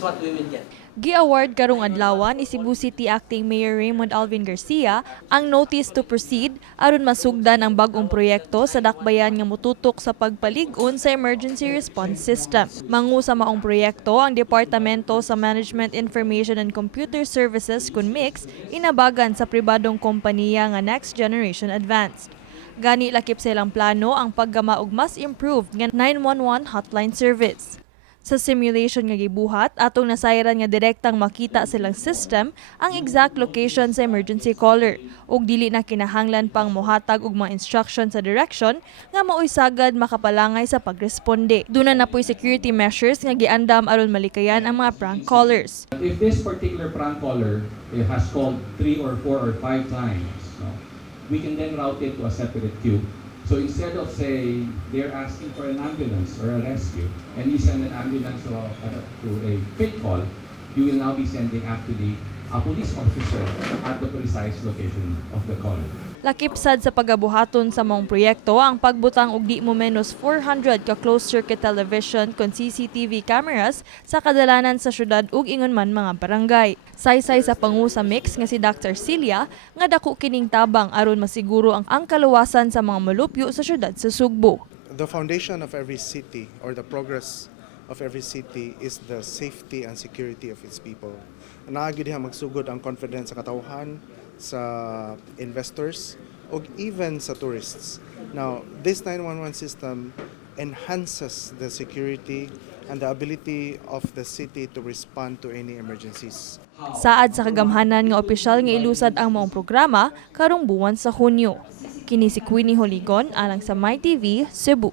That's what we will get. Gi-award karong adlawa ni Cebu City Acting Mayor Raymond Alvin Garcia ang notice to proceed aron masugdan ang bag-ong proyekto sa dakbayan nga motutok sa pagpalig-on sa emergency response system. Mangu sa maong proyekto ang Departamento sa Management Information and Computer Services kun MIX inabagan sa pribadong kompanya nga Next Generation Advanced. Gani lakip sa ilang plano ang paggama og mas improved nga 911 hotline service. Sa simulation nga gibuhat, atong nasayran nga direktang makita silang system ang exact location sa emergency caller ug dili na kinahanglan pang mohatag og mga instruction sa direction nga maoy sagad makapalangay sa pagresponde. Duna na po'y security measures nga giandam aron malikayan ang mga prank callers. If this particular prank caller has called 3 or 4 or 5 times, we can then route it to a separate queue. So instead of, say, they're asking for an ambulance or a rescue, and you send an ambulance to a fake call, you will now be sending actually a police officer at the precise location of the call. Lakip sad sa pagabuhaton sa maong proyekto ang pagbutang og di mo menos 400 ka closed-circuit television kon CCTV cameras sa kadalanan sa syudad ug ingon man mga barangay. Saysay sa pangu sa MIX nga si Dr. Celia nga dako kining tabang aron masiguro ang kaluwasan sa mga malupyo sa syudad sa Sugbo. The foundation of every city or the progress of every city is the safety and security of its people. Naagid diha magsugod ang confidence sa katawhan, sa investors, or even sa tourists. Now, this 911 system enhances the security and the ability of the city to respond to any emergencies. Saad sa kagamhanan nga opisyal nga ilusad ang maong programa karong buwan sa Hunyo. Kini si Queenie Joligon alang sa MyTV, Cebu.